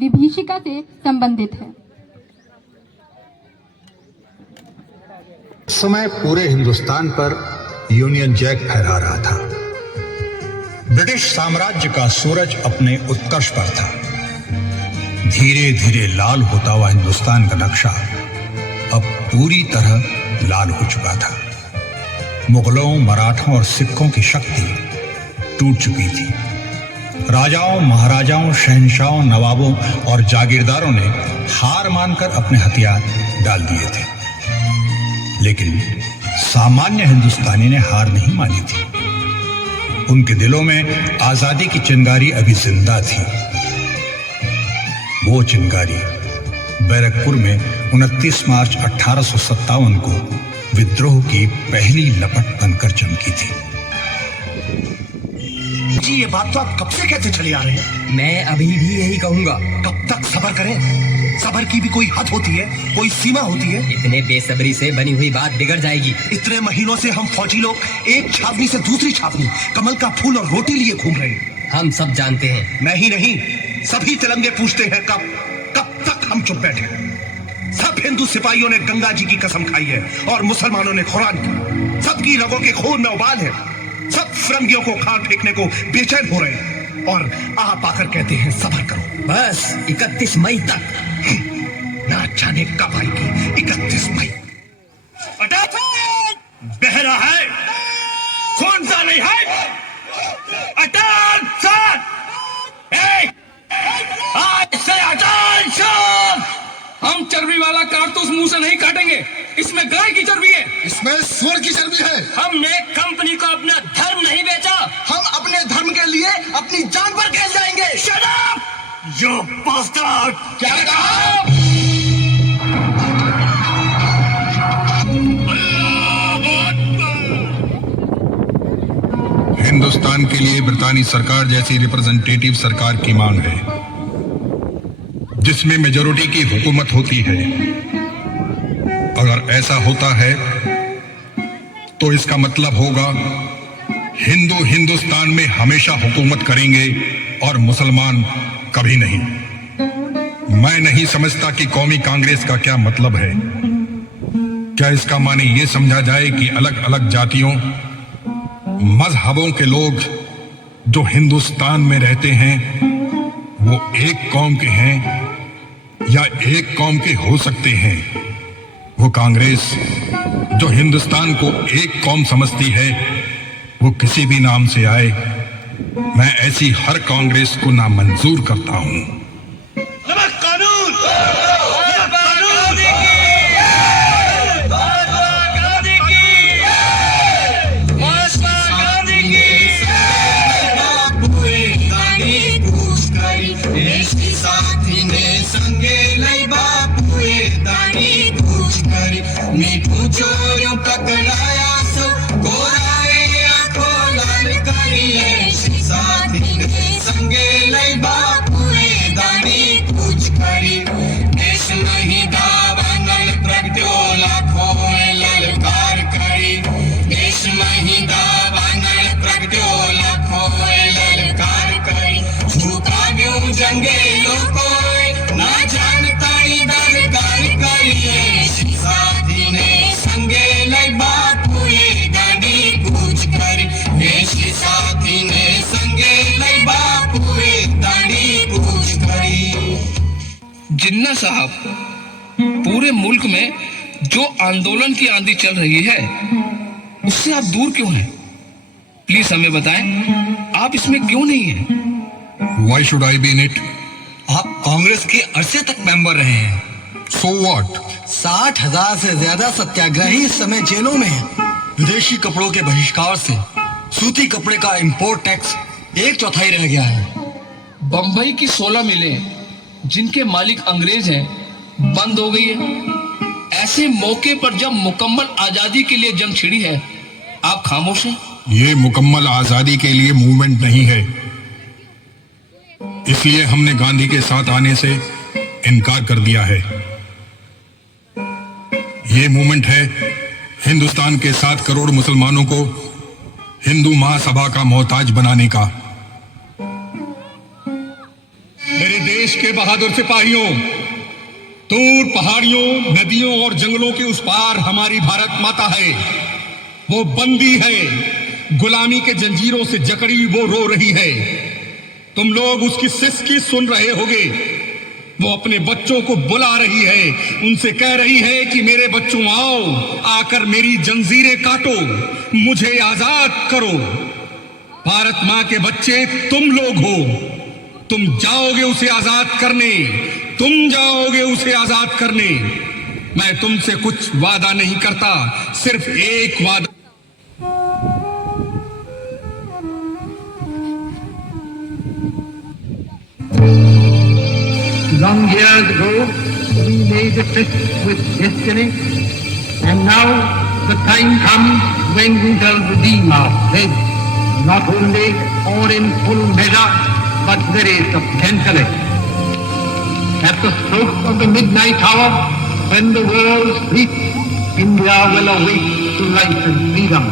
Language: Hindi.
विभीषिका से संबंधित है। समय पूरे हिंदुस्तान पर यूनियन जैक फहरा रहा था। ब्रिटिश साम्राज्य का सूरज अपने उत्कर्ष पर था। धीरे धीरे लाल होता हुआ हिंदुस्तान का नक्शा अब पूरी तरह लाल हो चुका था। मुगलों, मराठों और सिखों की शक्ति टूट चुकी थी। राजाओं, महाराजाओं, शहंशाहों, नवाबों और जागीरदारों ने हार मानकर अपने हथियार डाल दिए थे, लेकिन सामान्य हिंदुस्तानी ने हार नहीं मानी थी। उनके दिलों में आजादी की चिंगारी अभी जिंदा थी। वो चिंगारी बैरकपुर में 29 मार्च 1857 को विद्रोह की पहली लपट बनकर चमकी थी। जी, ये बात तो आप कब से कहते चले आ रहे हैं। मैं अभी भी यही कहूंगा। कब तक सब्र करें? सब्र की भी कोई हद होती है, कोई सीमा होती है। इतने बेसब्री से बनी हुई बात बिगड़ जाएगी। इतने महीनों से हम फौजी लोग एक छावनी से दूसरी छावनी कमल का फूल और रोटी लिए घूम रहे हैं। हम सब जानते हैं। मैं ही नहीं, सभी तिरंगे पूछते हैं कब तक हम चुप बैठे। सब हिंदू सिपाहियों ने गंगा जी की कसम खाई है और मुसलमानों ने कुरान की। सबकी रगों के खून में उबाल है। सब फिरंगियों को खाल फेंकने को बेचैन हो रहे हैं और आप आकर कहते हैं सब्र करो। बस 31 मई तक। ना जाने कब आएगी 31 मई। बहरा है, सुनता नहीं है। अटेंशन! आज से अटेंशन! हम चर्बी वाला कारतूस मुंह से नहीं काटेंगे। इसमें गाय की चर्बी है, इसमें सुअर की चर्बी है। हमने कंपनी को अपना धर्म नहीं बेचा। हम अपने धर्म के लिए अपनी जान पर खेल जाएंगे। Shut up! You bastard! क्या कहा? हिंदुस्तान के लिए ब्रितानी सरकार जैसी रिप्रेजेंटेटिव सरकार की मांग है, जिसमें मेजॉरिटी की हुकूमत होती है। अगर ऐसा होता है तो इसका मतलब होगा हिंदू हिंदुस्तान में हमेशा हुकूमत करेंगे और मुसलमान कभी नहीं। मैं नहीं समझता कि कौमी कांग्रेस का क्या मतलब है। क्या इसका माने यह समझा जाए कि अलग अलग जातियों, मजहबों के लोग जो हिंदुस्तान में रहते हैं वो एक कौम के हैं या एक कौम के हो सकते हैं? वो कांग्रेस जो हिंदुस्तान को एक कौम समझती है, वो किसी भी नाम से आए, मैं ऐसी हर कांग्रेस को नामंजूर करता हूं। मीठू चोरों पकड़ाया सो गोराए आंखों लाल करिए साथी ने संगे लई बापुए दानी कुछ करी देश नहीं दावनल प्रगट्यो लाखों ललकार करी देश नहीं दावनल प्रगट्यो लाखों ललकार करी झुका गयो जंगे लोको ना जानता इधर कार करिए साथी ने संगे लई बापुए गाड़ी पूछ कर साथी ने संगे लई बापुए गाड़ी पूछ करी। जिन्ना साहब, पूरे मुल्क में जो आंदोलन की आंधी चल रही है उससे आप दूर क्यों हैं? प्लीज हमें बताएं, आप इसमें क्यों नहीं हैं? Why should I be in it? आप कांग्रेस के अरसे तक मेंबर रहे हैं। So what? 60,000 से ज्यादा सत्याग्रही इस समय जेलों में हैं। विदेशी कपड़ों के बहिष्कार से सूती कपड़े का इंपोर्ट टैक्स 1/4 रह गया है। बंबई की 16 मिलें जिनके मालिक अंग्रेज हैं बंद हो गई है। ऐसे मौके पर जब मुकम्मल आजादी के लिए जंग छिड़ी है, आप खामोश हैं। ये मुकम्मल आजादी के लिए मूवमेंट नहीं है, इसलिए हमने गांधी के साथ आने से इनकार कर दिया है। ये मूवमेंट है हिंदुस्तान के 7 करोड़ मुसलमानों को हिंदू महासभा का मोहताज बनाने का। मेरे देश देश के बहादुर सिपाहियों, दूर पहाड़ियों, नदियों और जंगलों के उस पार हमारी भारत माता है। वो बंदी है, गुलामी के जंजीरों से जकड़ी वो रो रही है। तुम लोग उसकी सिसकी सुन रहे होगे। वो अपने बच्चों को बुला रही है, उनसे कह रही है कि मेरे बच्चों आओ, आकर मेरी जंजीरें काटो, मुझे आजाद करो। भारत मां के बच्चे तुम लोग हो, तुम जाओगे उसे आजाद करने, तुम जाओगे उसे आजाद करने। मैं तुमसे कुछ वादा नहीं करता, सिर्फ एक वादा। Long years ago, we made a tryst with destiny, and now the time comes when we shall redeem our pledge, not only or in full measure, but very substantially. At the stroke of the midnight hour, when the world sleeps, India will awake to life and freedom.